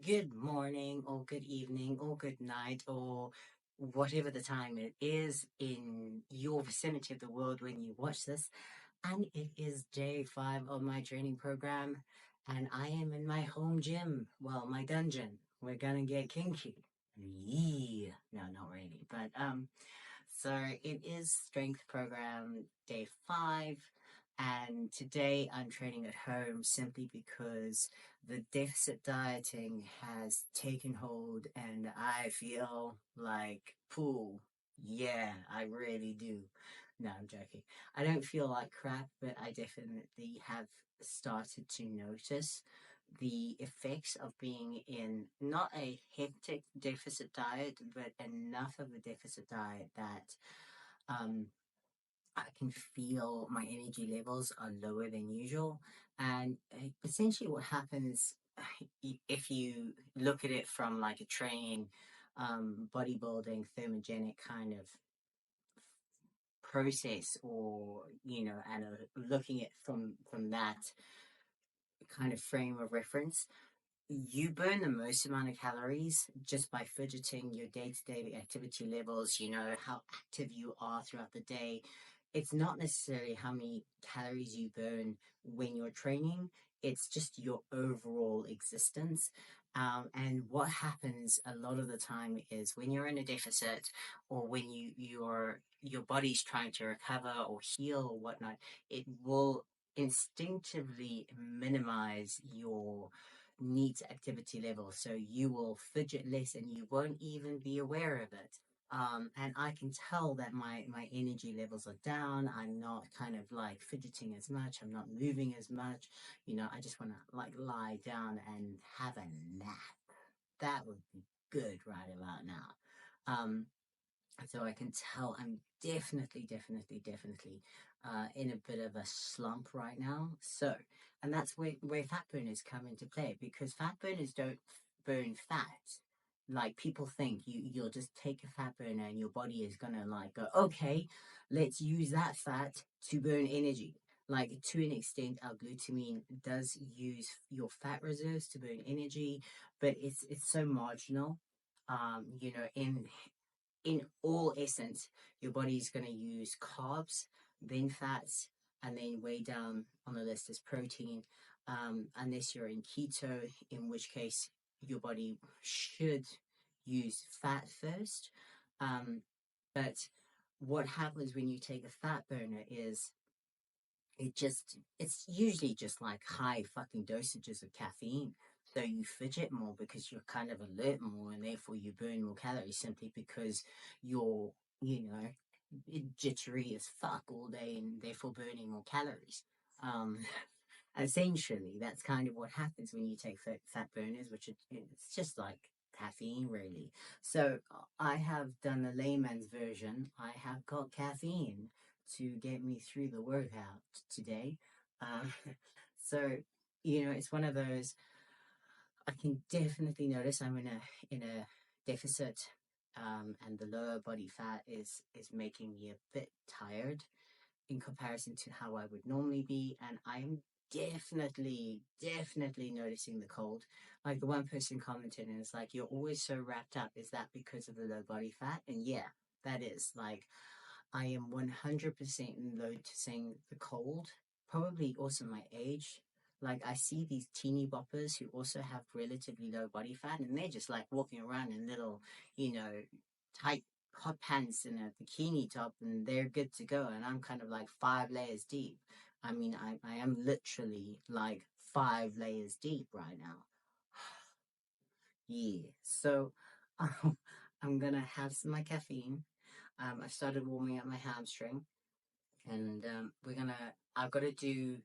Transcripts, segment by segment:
Good morning, or good evening, or good night, or whatever the time it is in your vicinity of the world when you watch this. And it is day 5 of my training program, and I am in my home gym. Well, my dungeon. We're gonna get kinky. Yeah. No, not really. So it is strength program day 5, and today I'm training at home simply because the deficit dieting has taken hold, and I feel like poo. Yeah, I really do. No, I'm joking. I don't feel like crap, but I definitely have started to notice the effects of being in not a hectic deficit diet, but enough of a deficit diet that um, I can feel my energy levels are lower than usual. And essentially, what happens if you look at it from like a training, bodybuilding, thermogenic kind of process, or and looking at from that kind of frame of reference, you burn the most amount of calories just by fidgeting your day-to-day activity levels, how active you are throughout the day. It's not necessarily how many calories you burn when you're training, it's just your overall existence. And what happens a lot of the time is when you're in a deficit, or when your body's trying to recover or heal or whatnot, it will instinctively minimize your needs activity level. So you will fidget less and you won't even be aware of it. And I can tell that my energy levels are down. I'm not kind of like fidgeting as much. I'm not moving as much. I just want to like lie down and have a nap. That would be good right about now. Um, so I can tell I'm definitely in a bit of a slump right now. So, and that's where fat burners come into play, because fat burners don't burn fat. Like people think you'll just take a fat burner and your body is gonna like go, okay, let's use that fat to burn energy. Like to an extent, our glutamine does use your fat reserves to burn energy, but it's so marginal. In all essence, your body is going to use carbs, then fats, and then way down on the list is protein. Unless you're in keto, in which case your body should use fat first. Um, but what happens when you take a fat burner is it's usually just like high fucking dosages of caffeine. So you fidget more because you're kind of alert more, and therefore you burn more calories simply because you're, you know, jittery as fuck all day and therefore burning more calories. Um, Essentially, that's kind of what happens when you take fat burners, which it's just like caffeine, really. So I have done the layman's version. I have got caffeine to get me through the workout today. Um, so it's one of those. I can definitely notice I'm in a deficit, and the lower body fat is making me a bit tired in comparison to how I would normally be. And I'm definitely noticing the cold. Like the one person commented and it's like, you're always so wrapped up. Is that because of the low body fat? And yeah, that is like, I am 100% noticing the cold, probably also my age. Like I see these teeny boppers who also have relatively low body fat, and they're just like walking around in little, you know, tight hot pants and a bikini top, and they're good to go. And I'm kind of like 5 layers deep. I mean, I am literally like 5 layers deep right now. Yeah. So I'm gonna have some of my caffeine. I started warming up my hamstring, and I've got to do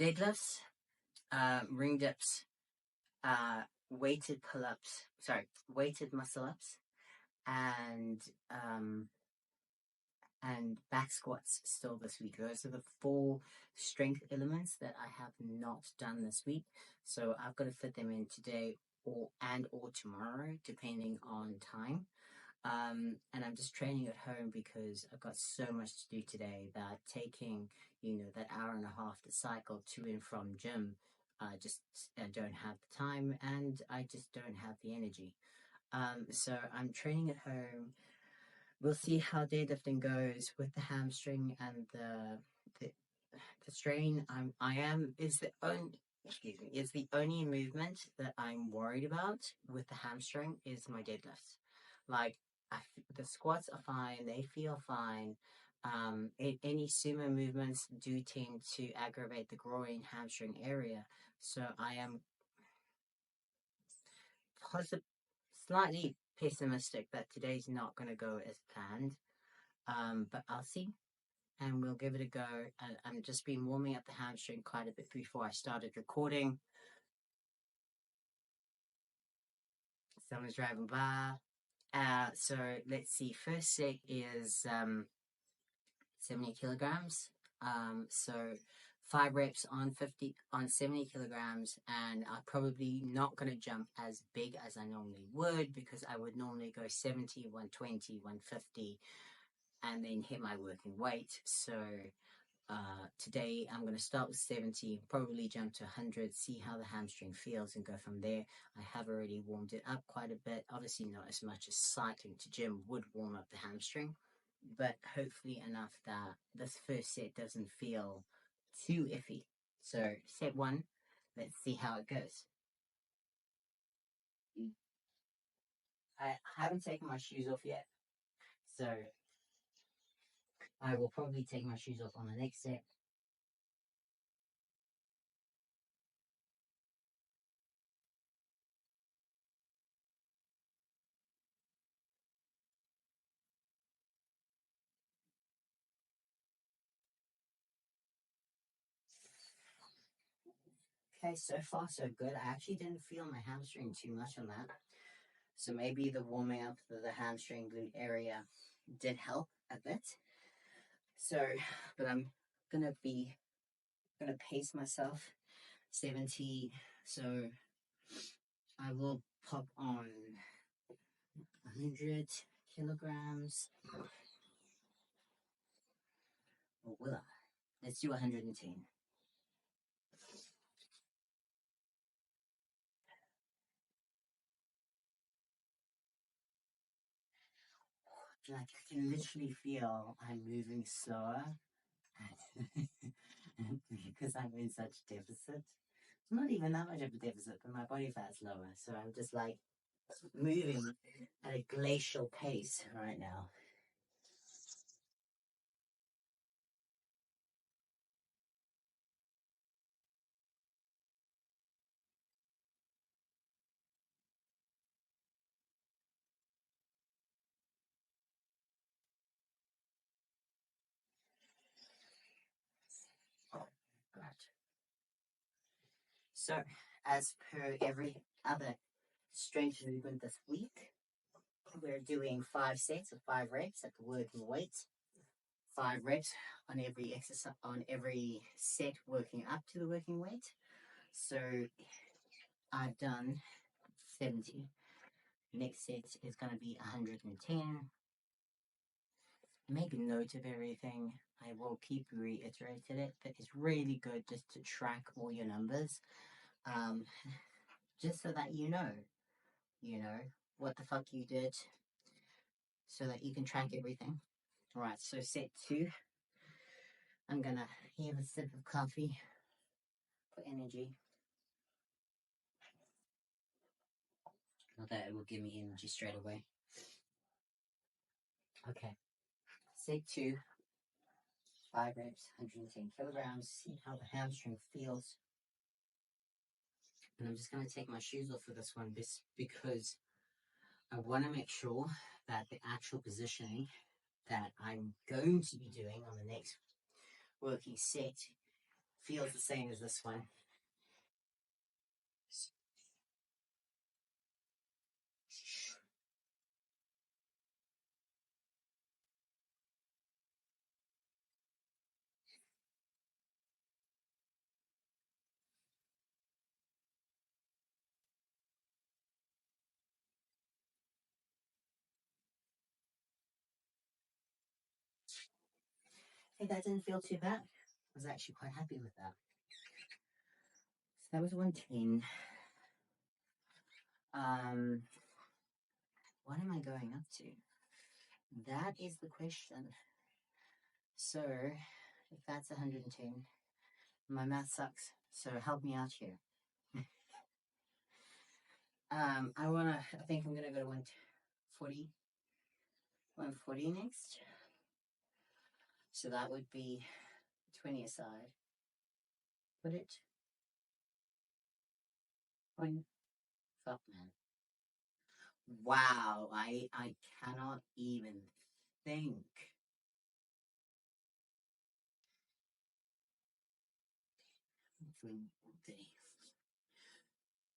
deadlifts, ring dips, weighted pull ups, sorry, weighted muscle ups, and um, and back squats still this week. Those are the 4 strength elements that I have not done this week. So I've got to fit them in today or tomorrow, depending on time. And I'm just training at home because I've got so much to do today that taking, that hour and a half to cycle to and from gym I just don't have the time, and I just don't have the energy. So I'm training at home. We'll see how deadlifting goes with the hamstring and the, the strain. I am is the only excuse me is the only movement that I'm worried about with the hamstring is my deadlifts. Like the squats are fine; they feel fine. Any sumo movements do tend to aggravate the groin hamstring area, so I am possibly slightly pessimistic that today's not going to go as planned. But I'll see, and we'll give it a go. I'm just been warming up the hamstring quite a bit before I started recording. Someone's driving by. So let's see. First set is 70 kilograms. So 5 reps on 70 kilograms, and I'm probably not going to jump as big as I normally would because I would normally go 70, 120, 150, and then hit my working weight. So today I'm going to start with 70, probably jump to 100, see how the hamstring feels, and go from there. I have already warmed it up quite a bit. Obviously, not as much as cycling to gym would warm up the hamstring, but hopefully enough that this first set doesn't feel too iffy. So, set one, let's see how it goes. I haven't taken my shoes off yet, so I will probably take my shoes off on the next set. Okay, so far so good. I actually didn't feel my hamstring too much on that. So maybe the warming up of the hamstring glute area did help a bit. So, but I'm gonna pace myself 70. So I will pop on 100 kilograms. Or will I? Let's do 110. Like I can literally feel I'm moving slower because I'm in such deficit. Not even that much of a deficit, but my body fat's lower. So I'm just like moving at a glacial pace right now. Oh, God. So, as per every other strength movement this week, we're doing 5 sets of 5 reps at the working weight. 5 reps on every exercise, on every set, working up to the working weight. So I've done 70. Next set is going to be 110. Make a note of everything. I will keep reiterating it, but it's really good just to track all your numbers, um, just so that you know, what the fuck you did, so that you can track everything. All right, so set two, I'm gonna have a sip of coffee for energy. Not that it will give me energy straight away. Okay, set two, 5 reps, 110 kilograms. See how the hamstring feels. And I'm just gonna take my shoes off for this one, just because I want to make sure that the actual positioning that I'm going to be doing on the next working set feels the same as this one. Hey, that didn't feel too bad. I was actually quite happy with that. That was 110. What am I going up to? That is the question. So, if that's 110, my math sucks, so help me out here. I think I'm gonna go to 140. 140 next. So that would be 20 aside. Put it. Point. Fuck, man. Wow, I cannot even think.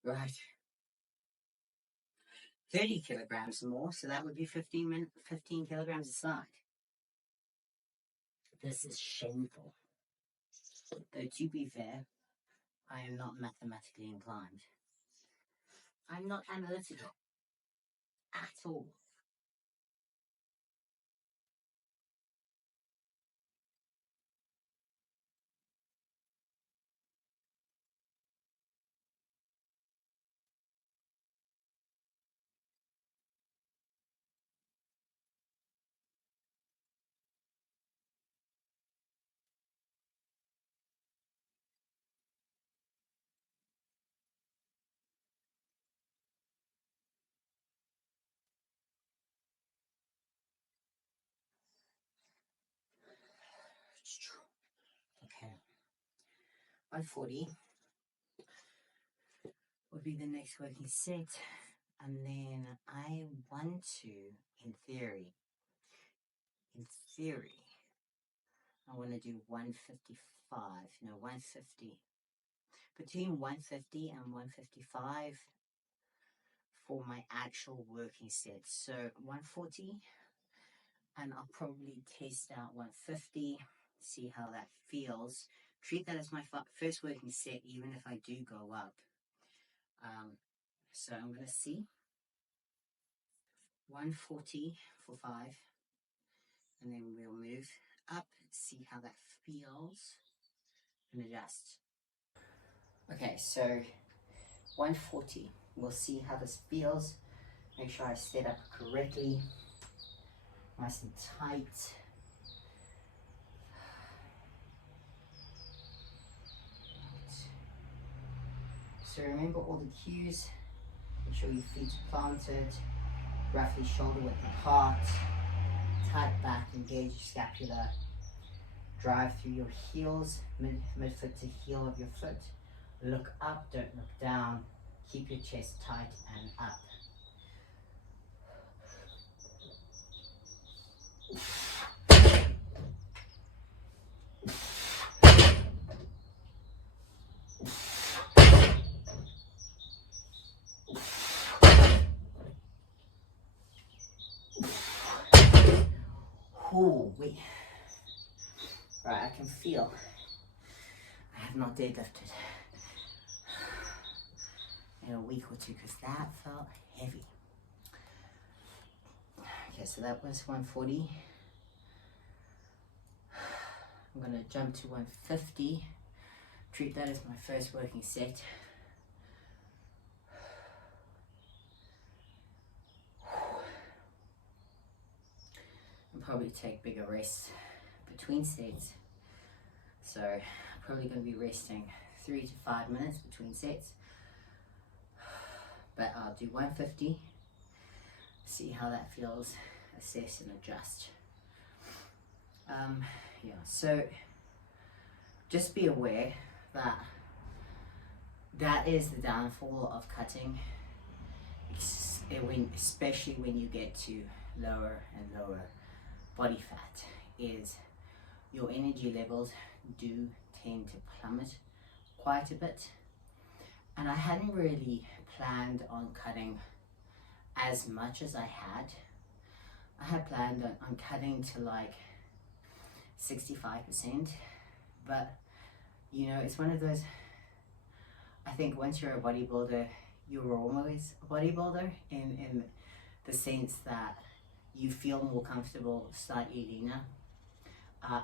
Right. 30 kilograms more, so that would be 15 kilograms aside. This is shameful. Though to be fair, I am not mathematically inclined. I'm not analytical at all. It's true. Okay. 140 would be the next working set. And then I want to, in theory, I want to do 155, no, 150. Between 150 and 155 for my actual working set. So 140, and I'll probably test out 150, see how that feels. Treat that as my first working set, even if I do go up. So I'm going to see 140 for 5, and then we'll move up, see how that feels, and adjust. Okay, so 140, we'll see how this feels. Make sure I set up correctly, nice and tight. So remember all the cues. Make sure your feet are planted, roughly shoulder width apart, tight back, engage your scapula, drive through your heels, midfoot to heel of your foot. Look up, don't look down. Keep your chest tight and up. Ooh, wait. Right, I can feel. I have not deadlifted in a week or two because that felt heavy. Okay, so that was 140. I'm going to jump to 150. Treat that as my first working set. And probably take bigger rests between sets. So I'm probably going to be resting 3 to 5 minutes between sets. But I'll do 150, see how that feels, assess and adjust. Yeah, so just be aware that that is the downfall of cutting, especially when you get to lower and lower body fat, is your energy levels do tend to plummet quite a bit. And I hadn't really planned on cutting as much as I had. I had planned on cutting to like 65%, but you know, it's one of those, I think once you're a bodybuilder, you're always a bodybuilder in the sense that you feel more comfortable slightly leaner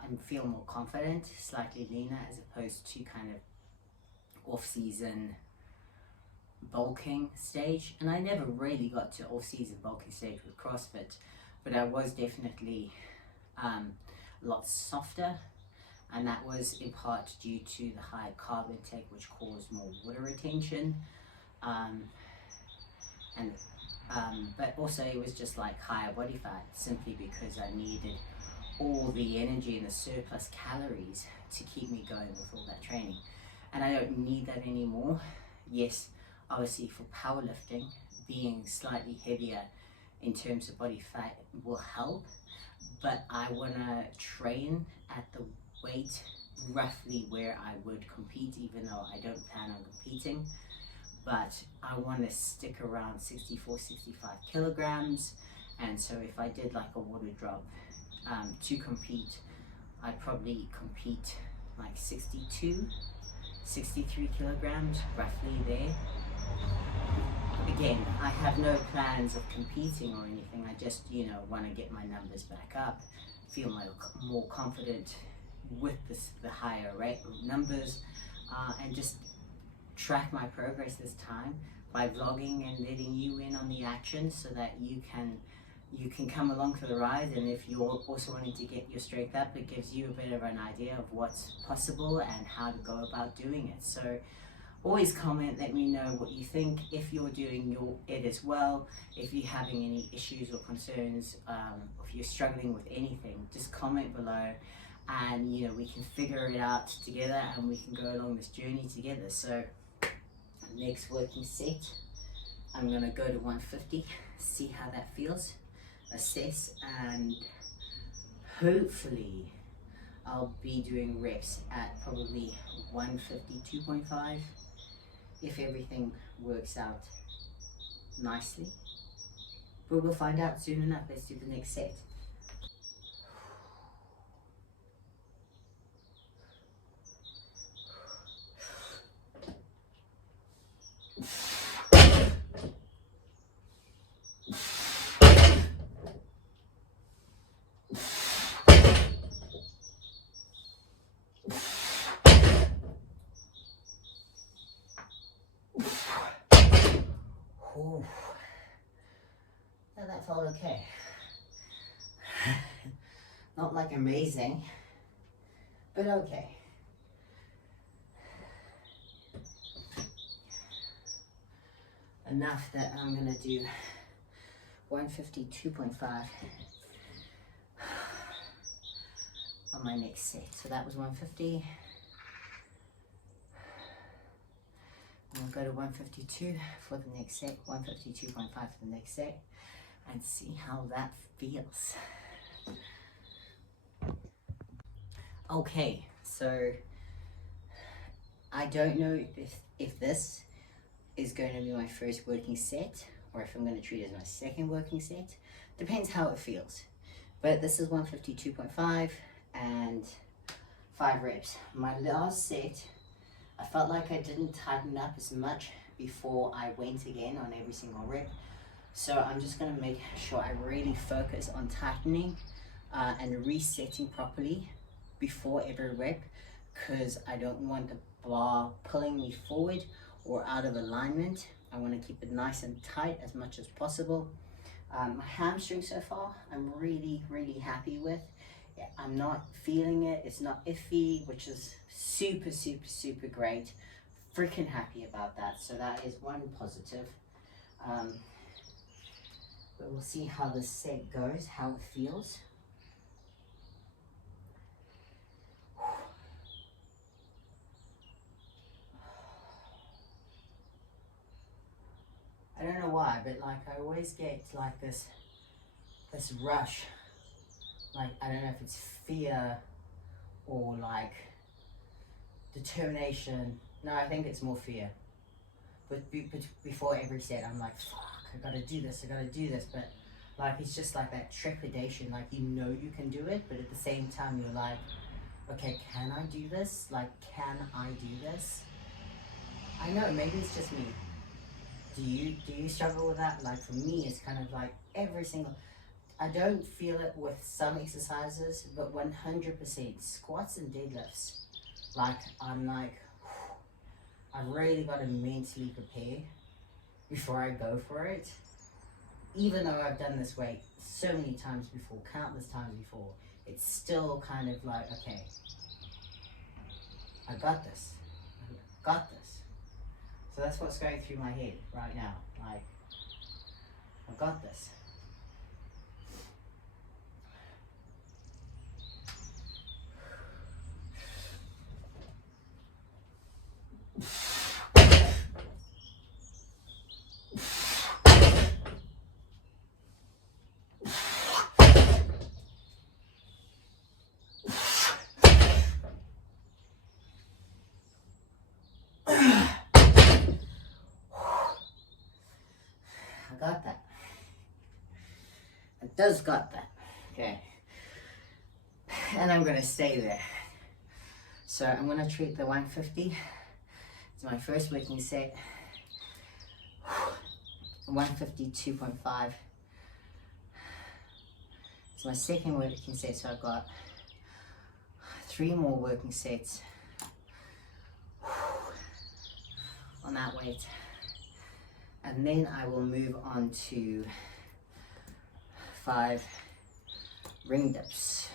and feel more confident slightly leaner, as opposed to kind of off-season bulking stage, and I never really got to off-season bulking stage with CrossFit, but I was definitely a lot softer, and that was in part due to the high carb intake, which caused more water retention, but also it was just like higher body fat, simply because I needed all the energy and the surplus calories to keep me going with all that training, and I don't need that anymore. Yes, obviously for powerlifting, being slightly heavier in terms of body fat will help, but I want to train at the weight roughly where I would compete, even though I don't plan on competing. But I want to stick around 64, 65 kilograms, and so if I did like a water drop to compete, I'd probably compete like 62, 63 kilograms, roughly there. Again, I have no plans of competing or anything. I just, want to get my numbers back up, feel more confident with the higher rate numbers, and just track my progress this time by vlogging and letting you in on the action, so that you can come along for the ride. And if you're also wanting to get your strength up, it gives you a bit of an idea of what's possible and how to go about doing it. So always comment, let me know what you think, if you're doing it as well, if you're having any issues or concerns, if you're struggling with anything, just comment below, and we can figure it out together, and we can go along this journey together. So next working set, I'm gonna go to 150, see how that feels, assess, and hopefully I'll be doing reps at probably 152.5 if everything works out nicely. But we'll find out soon enough. Let's do the next set. Ooh. Yeah, that felt okay. Not like amazing, but okay. Enough that I'm gonna do 152.5 on my next set. So that was 150. I'm gonna go to 152 for the next set, 152.5 for the next set, and see how that feels. Okay, so I don't know if this is going to be my first working set, or if I'm going to treat it as my second working set. Depends how it feels. But this is 152.5 and 5 reps. My last set, I felt like I didn't tighten up as much before I went again on every single rep. So I'm just going to make sure I really focus on tightening and resetting properly before every rep, because I don't want the bar pulling me forward or out of alignment. I want to keep it nice and tight as much as possible. My hamstring so far, I'm really happy with. I'm not feeling it, it's not iffy, which is super great. Freaking happy about that, so that is one positive. But we'll see how this set goes, how it feels. I don't know why, but like I always get like this rush. Like, I don't know if it's fear or like determination. No, I think it's more fear. But before every set, I'm like, fuck, I gotta do this. But like, it's just like that trepidation. Like, you can do it, but at the same time, you're like, okay, can I do this? Like, can I do this? I know, maybe it's just me. Do you struggle with that? Like, for me, it's kind of like every single, I don't feel it with some exercises, but 100% squats and deadlifts. Like, I'm like, I've really got to mentally prepare before I go for it. Even though I've done this weight so many times before, countless times before, it's still kind of like, okay, I got this. I got this. So that's what's going through my head right now. Like, I got this. I got that. It does got that. Okay. And I'm gonna stay there. So I'm gonna treat the 150. It's my first working set. 150, 2.5. It's my second working set, so I've got 3 more working sets on that weight. And then I will move on to 5 ring dips.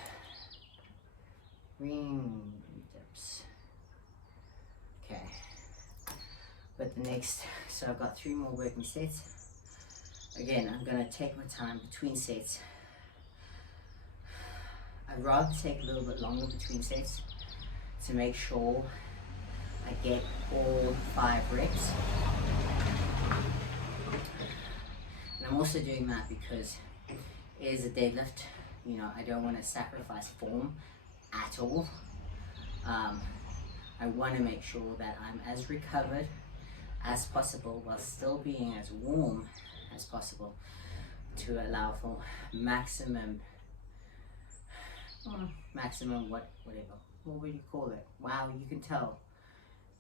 Ring dips. Okay. But the next, so I've got 3 more working sets. Again, I'm gonna take my time between sets. I'd rather take a little bit longer between sets to make sure I get all 5 reps. And I'm also doing that because it is a deadlift. You know, I don't want to sacrifice form at all. I want to make sure that I'm as recovered as possible while still being as warm as possible to allow for maximum whatever. What would you call it? Wow, you can tell.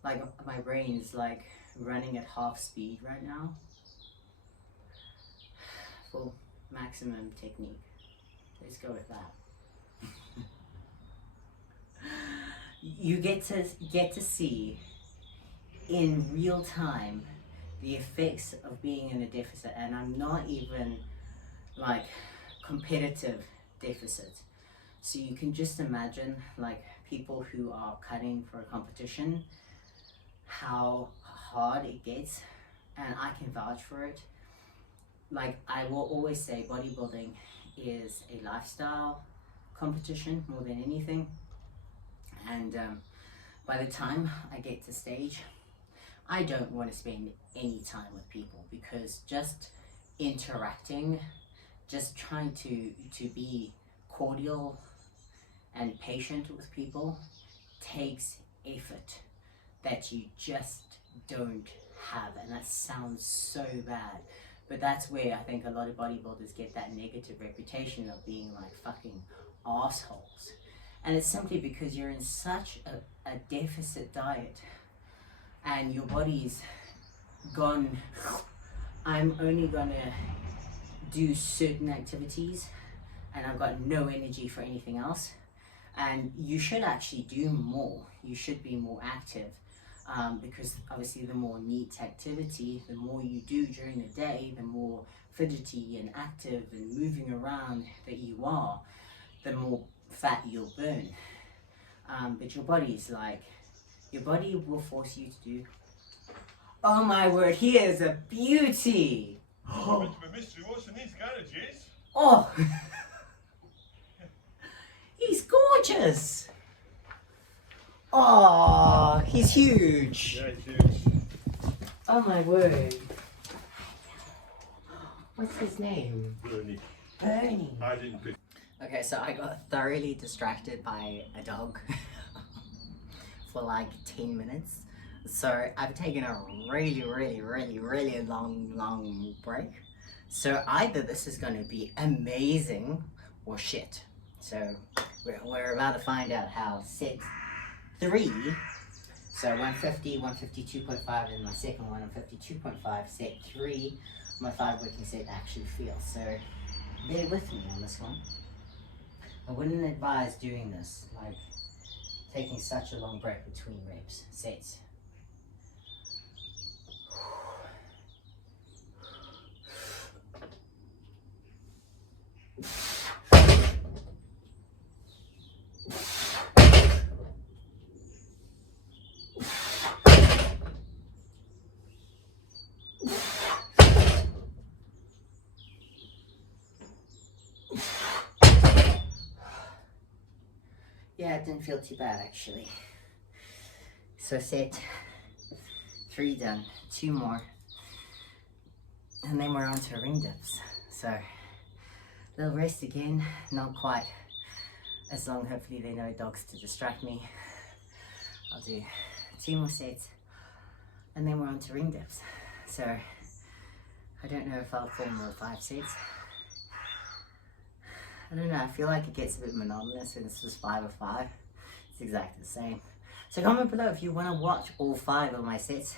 Like my brain's like running at half speed right now. For maximum technique. Let's go with that. You get to see in real time the effects of being in a deficit, and I'm not even like competitive deficit. So you can just imagine like people who are cutting for a competition, how hard it gets, and I can vouch for it. Like I will always say bodybuilding is a lifestyle competition more than anything, and by the time I get to stage, I don't want to spend any time with people, because just interacting, just trying to be cordial and patient with people takes effort that you just don't have, and that sounds so bad, but that's where I think a lot of bodybuilders get that negative reputation of being like fucking assholes. And it's simply because you're in such a deficit diet and your body's gone, I'm only gonna do certain activities and I've got no energy for anything else. And you should actually do more. You should be more active, because obviously the more neat activity, the more you do during the day, the more fidgety and active and moving around that you are, the more fat you'll burn. But your body's like, your body will force you to do. Oh my word, he is a beauty. Oh, mystery. What's in these garages? Oh, he's gorgeous. Oh, he's huge. Yeah, it's huge. Oh my word. What's his name? Bernie. Bernie. I didn't pick. Okay, so I got thoroughly distracted by a dog for like 10 minutes. So I've taken a really long break. So either this is going to be amazing or shit. So we're about to find out how set 3, so 150, 152.5, and my second one, 152.5, set 3, my 5 working set actually feels. So bear with me on this one. I wouldn't advise doing this, like taking such a long break between reps, sets. didn't feel too bad actually. So set 3 done, 2 more, and then we're on to ring dips. So little rest again, not quite as long, hopefully there are no dogs to distract me. I'll do 2 more sets and then we're on to ring dips. So I don't know if I'll film all 5 sets. I don't know, I feel like it gets a bit monotonous when it's just 5 of 5. It's exactly the same. So comment below if you want to watch all 5 of my sets,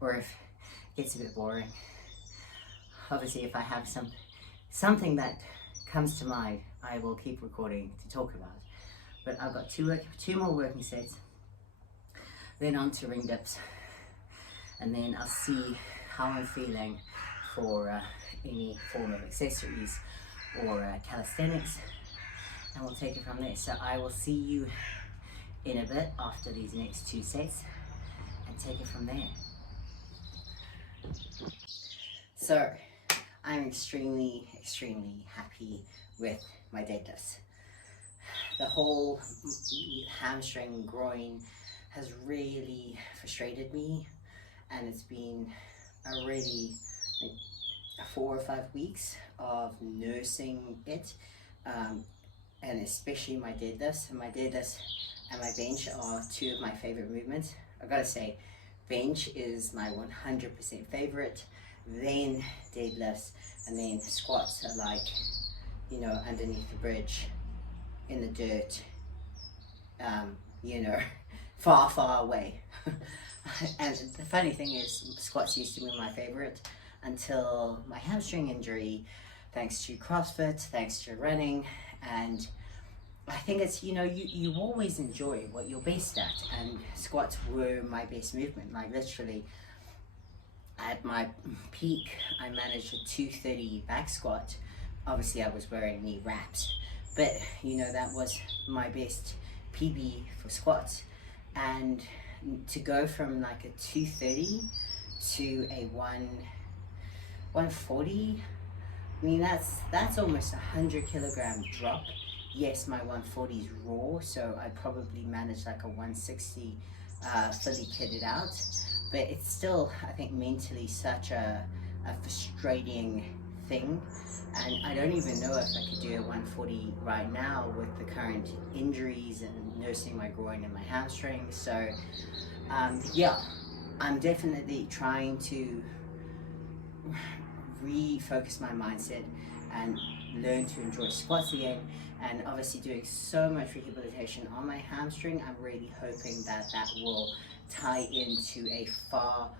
or if it gets a bit boring. Obviously if I have something that comes to mind, I will keep recording to talk about. But I've got 2 more working sets, then on to ring dips, and then I'll see how I'm feeling for any form of accessories or calisthenics, and we'll take it from there. So I will see you in a bit after these next 2 sets and take it from there. So I'm extremely happy with my deadlifts. The whole hamstring groin has really frustrated me, and it's been already like 4 or 5 weeks of nursing it, and especially my deadlifts. My deadlifts and my bench are 2 of my favorite movements. I've got to say, bench is my 100% favorite, then deadlifts, and then squats are like, you know, underneath the bridge, in the dirt, you know, far away. And the funny thing is, squats used to be my favorite until my hamstring injury, thanks to CrossFit, thanks to running. And I think it's, you know, you always enjoy what you're best at, and squats were my best movement. Like literally at my peak, I managed a 230 back squat. Obviously I was wearing knee wraps, but you know, that was my best PB for squats. And to go from like a 230 to a 140, I mean, that's almost 100 kilogram drop. Yes, my 140 is raw, so I probably managed like a 160 fully kitted out, but it's still, I think, mentally such a frustrating thing. And I don't even know if I could do a 140 right now with the current injuries and nursing my groin and my hamstring. So yeah, I'm definitely trying to refocus my mindset and learn to enjoy squats again. And obviously doing so much rehabilitation on my hamstring, I'm really hoping that that will tie into a far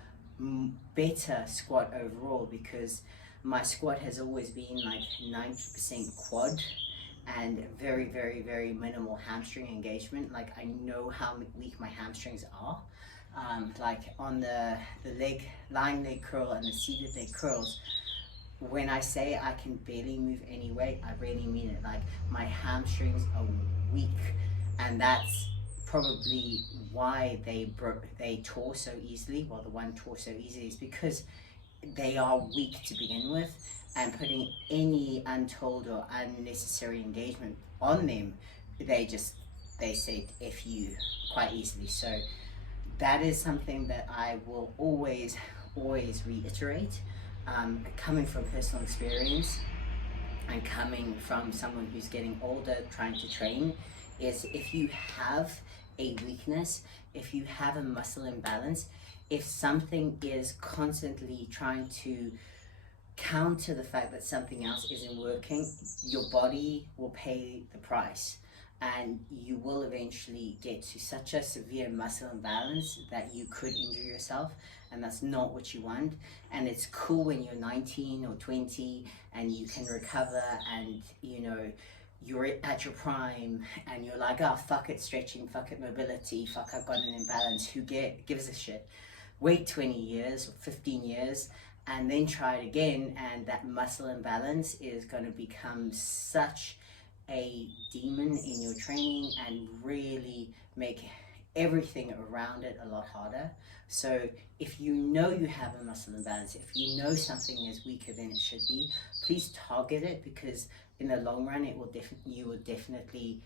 better squat overall, because my squat has always been like 90% quad and very minimal hamstring engagement. Like I know how weak my hamstrings are. Like on the lying leg curl and the seated leg curls, when I say I can barely move any weight, I really mean it. Like my hamstrings are weak, and that's probably why they tore so easily. Well, the one tore so easily is because they are weak to begin with, and putting any untold or unnecessary engagement on them, they say F you quite easily. So that is something that I will always reiterate, coming from personal experience and coming from someone who's getting older trying to train, is if you have a weakness, if you have a muscle imbalance, if something is constantly trying to counter the fact that something else isn't working, your body will pay the price, and you will eventually get to such a severe muscle imbalance that you could injure yourself, and that's not what you want. And it's cool when you're 19 or 20 and you can recover, and you know, you're at your prime and you're like, oh, fuck it stretching, fuck it mobility, fuck, I've got an imbalance, who gives a shit. Wait 20 years or 15 years and then try it again, and that muscle imbalance is going to become such a demon in your training and really make everything around it a lot harder. So if you know you have a muscle imbalance, if you know something is weaker than it should be, please target it, because in the long run you will definitely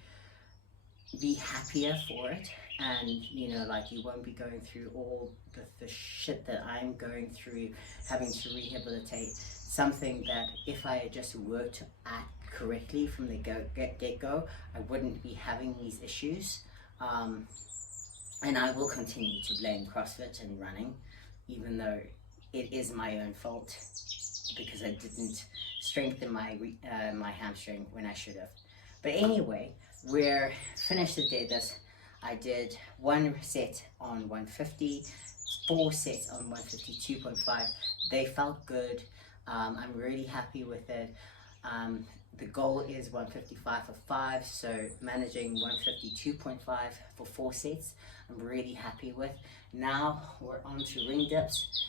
be happier for it, and you know, like, you won't be going through all the shit that I'm going through, having to rehabilitate something that if I had just worked at correctly from the get-go, I wouldn't be having these issues. And I will continue to blame CrossFit and running, even though it is my own fault because I didn't strengthen my hamstring when I should have. But anyway, we're finished the deadlifts. I did one set on 150, 4 sets on 152.5. They felt good. I'm really happy with it. The goal is 155 for 5, so managing 152.5 for 4 sets, I'm really happy with. Now we're on to ring dips.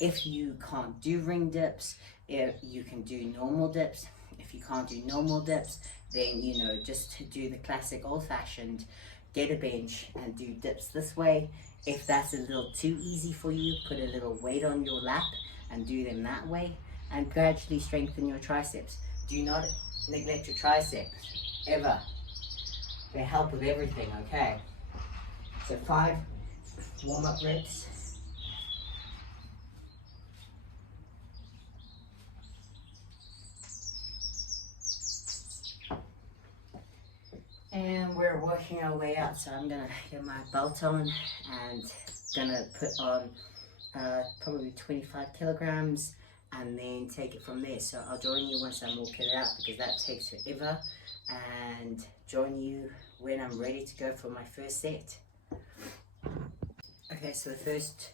If you can't do ring dips, you can do normal dips. If you can't do normal dips, then you know, just to do the classic old-fashioned, get a bench and do dips this way. If that's a little too easy for you, put a little weight on your lap and do them that way, and gradually strengthen your triceps. Do not neglect your triceps, ever. They help with everything, okay? So 5 warm-up reps. And we're working our way out, so I'm gonna get my belt on and gonna put on probably 25 kilograms and then take it from there. So I'll join you once I'm all kitted out, because that takes forever, and join you when I'm ready to go for my first set. Okay, so the first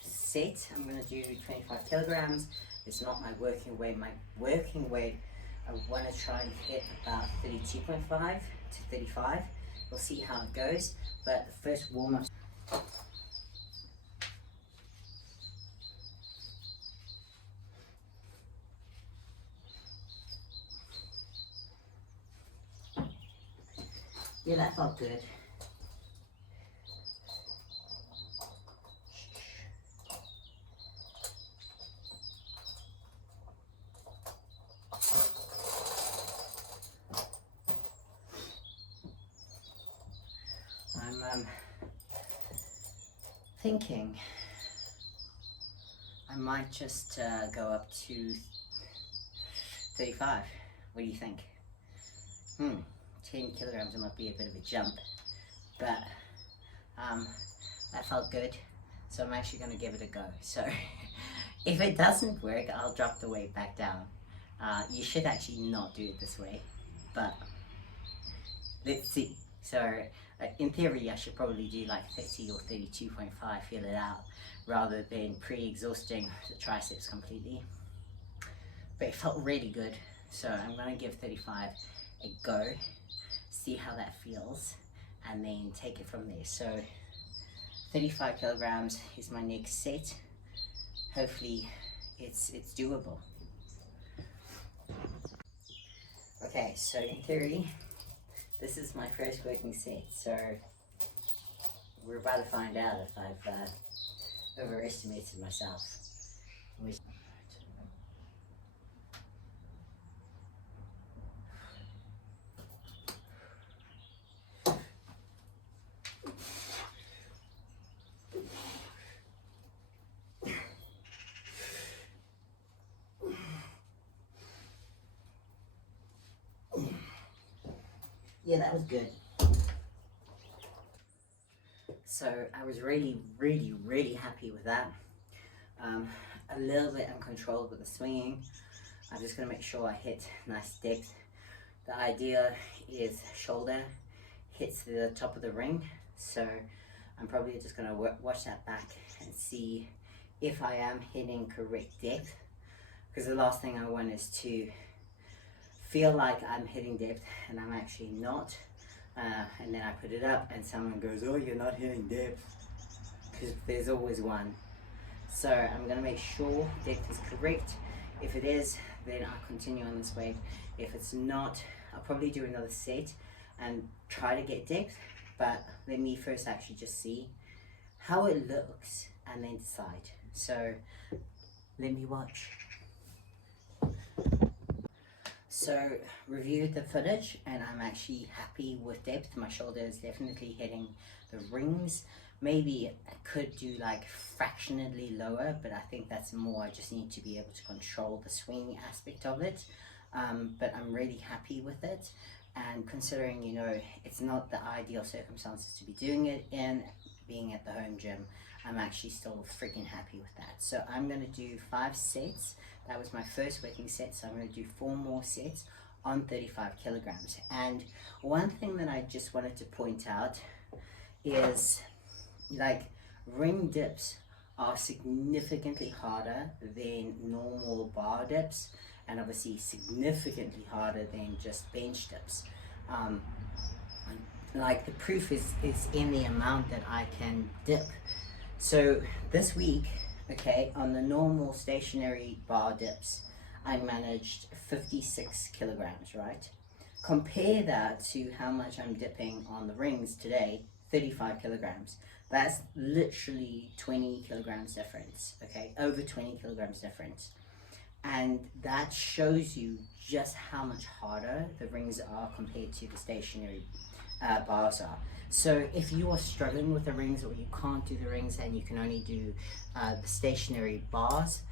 set, I'm gonna do 25 kilograms. It's not my working weight. My working weight, I want to try and hit about 32.5 to 35. We'll see how it goes, but the first warm-up. Yeah, that felt good. I'm thinking I might just go up to 35. What do you think? 10 kilograms, it might be a bit of a jump, but that felt good, so I'm actually going to give it a go. So if it doesn't work, I'll drop the weight back down. You should actually not do it this way, but let's see. So in theory, I should probably do like 30 or 32.5, feel it out, rather than pre-exhausting the triceps completely. But it felt really good, so I'm going to give 35 a go, see how that feels, and then take it from there. So 35 kilograms is my next set. Hopefully it's doable. Okay, so in theory, this is my first working set, so we're about to find out if I've overestimated myself. Yeah, that was good. So I was really happy with that. A little bit uncontrolled with the swinging. I'm just going to make sure I hit nice depth. The idea is shoulder hits the top of the ring, so I'm probably just going to watch that back and see if I am hitting correct depth, because the last thing I want is to feel like I'm hitting depth and I'm actually not, and then I put it up and someone goes, oh, you're not hitting depth, because there's always one. So I'm going to make sure depth is correct. If it is, then I'll continue on this weight. If it's not, I'll probably do another set and try to get depth, but let me first actually just see how it looks and then decide. So let me watch. So, reviewed the footage, and I'm actually happy with depth. My shoulder is definitely hitting the rings. Maybe I could do like fractionally lower, but I think that's more. I just need to be able to control the swing aspect of it. But I'm really happy with it. And considering, it's not the ideal circumstances to be doing it in, being at the home gym, I'm actually still freaking happy with that. So I'm going to do 5 sets. That was my first working set, so I'm going to do 4 more sets on 35 kilograms. And one thing that I just wanted to point out is, like, ring dips are significantly harder than normal bar dips, and obviously significantly harder than just bench dips. Um, like, the proof is in the amount that I can dip. So this week, okay, on the normal stationary bar dips, I managed 56 kilograms, right? Compare that to how much I'm dipping on the rings today, 35 kilograms. That's literally 20 kilograms difference, okay? Over 20 kilograms difference. And that shows you just how much harder the rings are compared to the stationary bars are. So if you are struggling with the rings, or you can't do the rings and you can only do the stationary bars,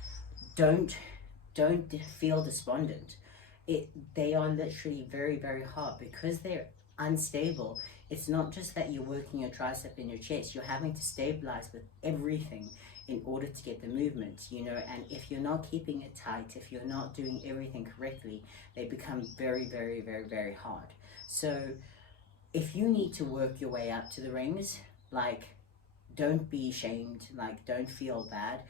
don't feel despondent. They are literally very, very hard because they're unstable. It's not just that you're working your tricep and your chest, you're having to stabilize with everything in order to get the movement, and if you're not keeping it tight, if you're not doing everything correctly, they become very, very, very, very hard. So if you need to work your way up to the rings, like, don't be ashamed, like, don't feel bad.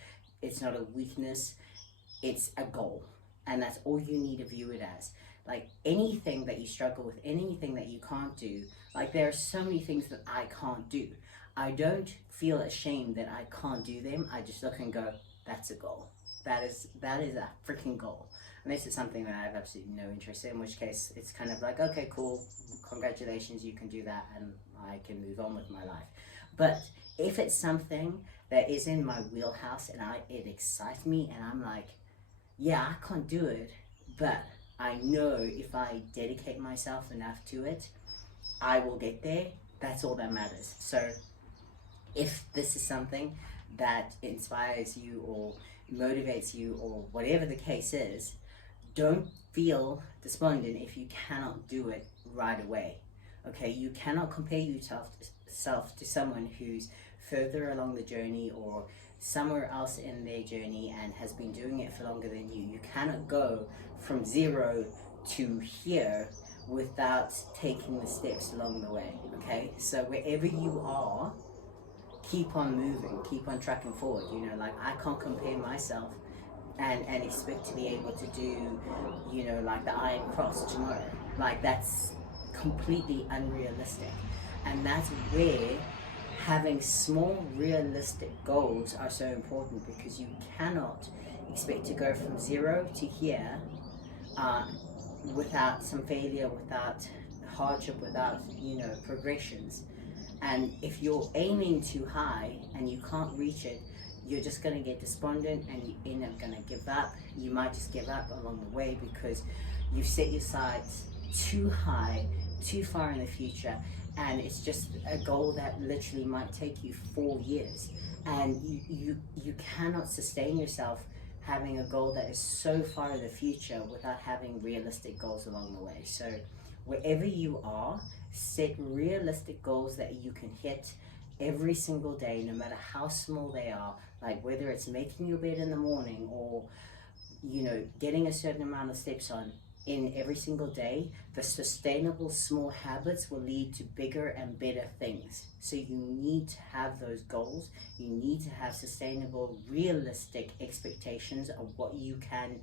It's not a weakness, it's a goal. And that's all you need to view it as. Like, anything that you struggle with, anything that you can't do, like, there are so many things that I can't do. I don't feel ashamed that I can't do them. I just look and go, that's a goal. That is a freaking goal. Unless it's something that I have absolutely no interest in which case it's kind of like, okay, cool, congratulations, you can do that, and I can move on with my life. But if it's something that is in my wheelhouse and it excites me, and I'm like, yeah, I can't do it, but I know if I dedicate myself enough to it, I will get there. That's all that matters. So if this is something that inspires you or motivates you, or whatever the case is, don't feel despondent if you cannot do it right away. Okay, you cannot compare yourself to someone who's further along the journey or somewhere else in their journey and has been doing it for longer than you. You cannot go from 0 to here without taking the steps along the way. Okay, so wherever you are, keep on moving, keep on tracking forward. Like, I can't compare myself and expect to be able to do, like, the Iron Cross tomorrow. Like, that's completely unrealistic. And that's where having small, realistic goals are so important, because you cannot expect to go from 0 to here without some failure, without hardship, without, progressions. And if you're aiming too high and you can't reach it, you're just going to get despondent and you end up going to give up. You might just give up along the way because you've set your sights too high, too far in the future, and it's just a goal that literally might take you 4 years. And you cannot sustain yourself having a goal that is so far in the future without having realistic goals along the way. So wherever you are, set realistic goals that you can hit every single day, no matter how small they are. Like, whether it's making your bed in the morning, or getting a certain amount of steps on in every single day, the sustainable small habits will lead to bigger and better things. So you need to have those goals. You need to have sustainable, realistic expectations of what you can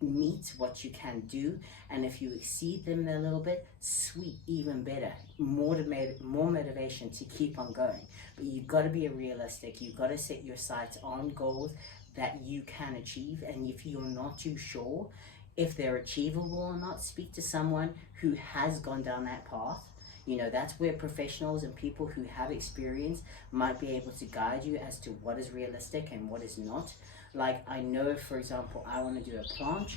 meet, what you can do, and if you exceed them a little bit, sweet, even better, more motivation to keep on going. But you've got to be realistic. You've got to set your sights on goals that you can achieve, and if you're not too sure if they're achievable or not, speak to someone who has gone down that path. You know, that's where professionals and people who have experience might be able to guide you as to what is realistic and what is not. Like, I know, for example, I want to do a planche,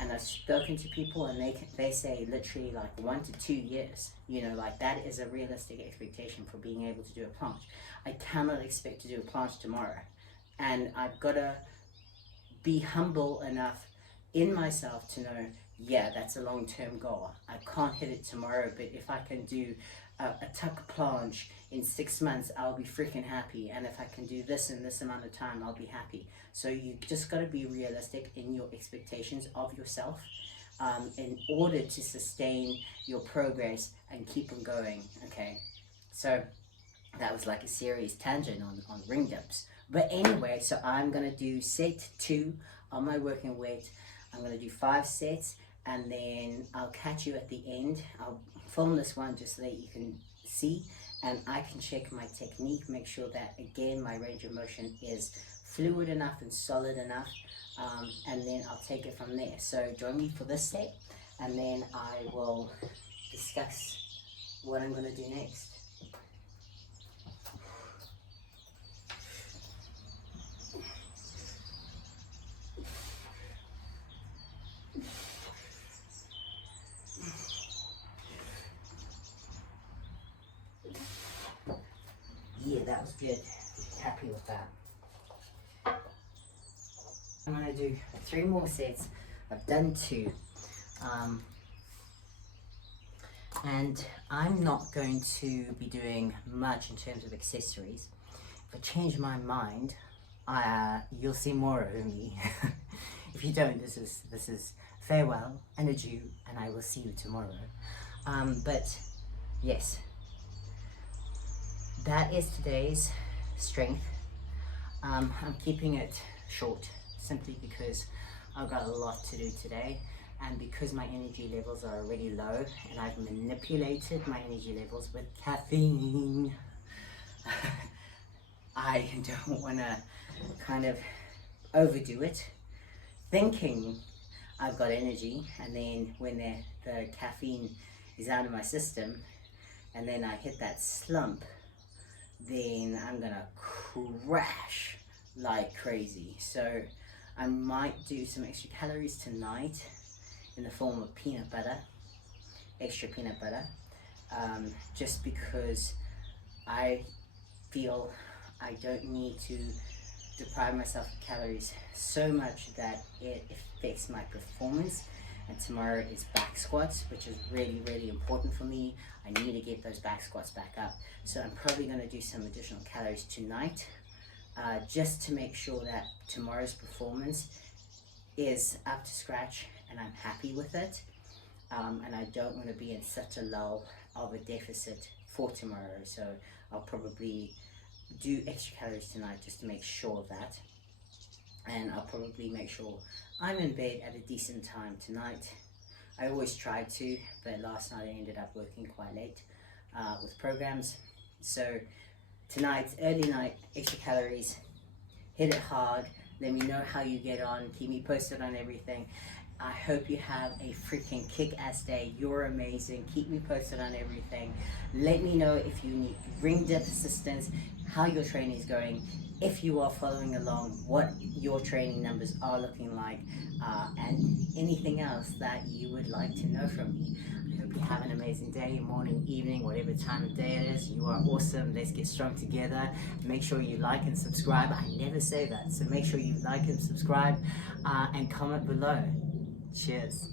and I've spoken to people, and they say literally like 1 to 2 years. You know, like that is a realistic expectation for being able to do a planche. I cannot expect to do a planche tomorrow, and I've got to be humble enough in myself to know, yeah, that's a long-term goal. I can't hit it tomorrow, but if I can do a tuck planche in 6 months, I'll be freaking happy. And if I can do this in this amount of time, I'll be happy. So you just got to be realistic in your expectations of yourself, in order to sustain your progress and keep on going. Okay, so that was like a serious tangent on ring dips. But anyway, so I'm gonna do set 2 on my working weight. I'm gonna do 5 sets, and then I'll catch you at the end. I'll film this one just so that you can see, and I can check my technique, make sure that again my range of motion is fluid enough and solid enough, and then I'll take it from there. So join me for this set, and then I will discuss what I'm gonna do next. Yeah, that was good. Happy with that. I'm gonna do 3 more sets. I've done 2. And I'm not going to be doing much in terms of accessories. If I change my mind, you'll see more of me. If you don't, this is farewell and adieu, and I will see you tomorrow. But yes, that is today's strength. I'm keeping it short simply because I've got a lot to do today, and because my energy levels are already low and I've manipulated my energy levels with caffeine. I don't want to kind of overdo it, thinking I've got energy, and then when the caffeine is out of my system and then I hit that slump, then I'm gonna crash like crazy. So I might do some extra calories tonight in the form of peanut butter, extra peanut butter, just because I feel I don't need to deprive myself of calories so much that it affects my performance. And tomorrow is back squats, which is really, really important for me. I need to get those back squats back up. So I'm probably going to do some additional calories tonight, just to make sure that tomorrow's performance is up to scratch and I'm happy with it. And I don't want to be in such a lull of a deficit for tomorrow. So I'll probably do extra calories tonight just to make sure of that. And I'll probably make sure I'm in bed at a decent time tonight. I always try to, but last night I ended up working quite late with programs. So tonight, early night, extra calories, hit it hard. Let me know how you get on. Keep me posted on everything. I hope you have a freaking kick-ass day. You're amazing. Keep me posted on everything. Let me know if you need ring dip assistance, how your training is going, if you are following along, what your training numbers are looking like, and anything else that you would like to know from me. I hope you have an amazing day, morning, evening, whatever time of day it is. You are awesome. Let's get strong together. Make sure you like and subscribe. I never say that, so make sure you like and subscribe, and comment below. Cheers.